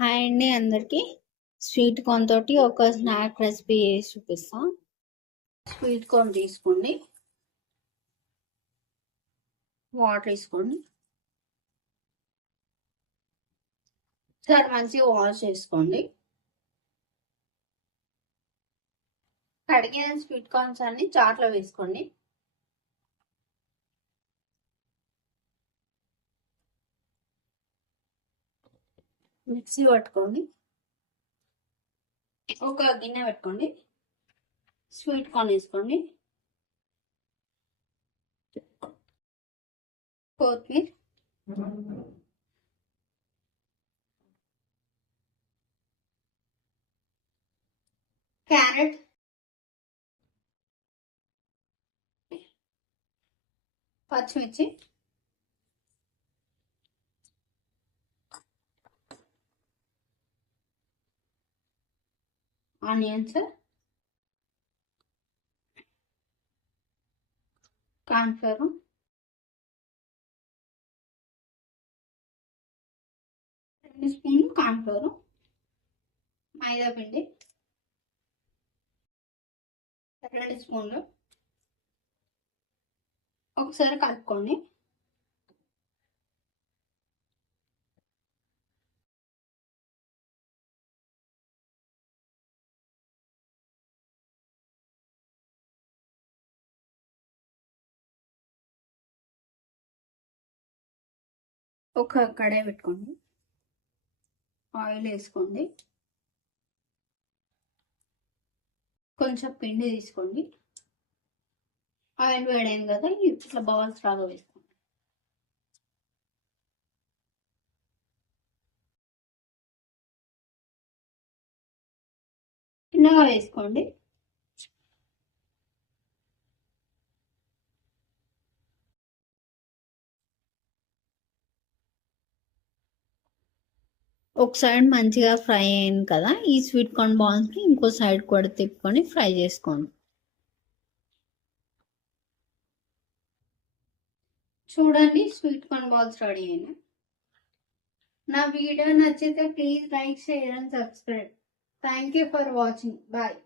Hi అండి అందరికి. Sweet corn తోటి ఒక స్నాక్ రెసిపీ చేసి చూపిస్తా. స్వీట్ కార్న్ తీసుకోండి, వాటర్ వేసుకోండి, సార్ మంచిగా వాష్ చేసుకోండి. కడిగిన స్వీట్ కార్న్స్ అన్ని చాట్లో వేసుకోండి. మిక్సీ పట్టుకోండి. ఒక గిన్నె పెట్టుకోండి, స్వీట్ కార్న్ వేసుకోండి, కొత్తిమీర, క్యారెట్, పచ్చిమిర్చి, ఆనియన్స్, కార్న్ఫ్లవర్, స్పూన్ కార్న్ఫ్లవర్, మైదా పిండి 2 స్పూన్లు. ఒకసారి కలుపుకోండి. ఒక కడాయి పెట్టుకోండి, ఆయిల్ వేసుకోండి, కొంచెం పిండి తీసుకోండి. ఆయిల్ వేడైంది కదా, ఇట్లా బౌల్స్ లాగా వేసుకోండి. చిన్నగా వేసుకోండి. ఒక సైడ్ మంచిగా ఫ్రై అయింది కదా, ఈ స్వీట్ కార్న్ బాల్స్కి ఇంకో సైడ్ కూడా తిప్పుకొని ఫ్రై చేసుకోండి. చూడండి, స్వీట్ కార్న్ బాల్స్ రెడీ అయినాయి. నా వీడియో నచ్చితే please like, share and subscribe. Thank you for watching. Bye.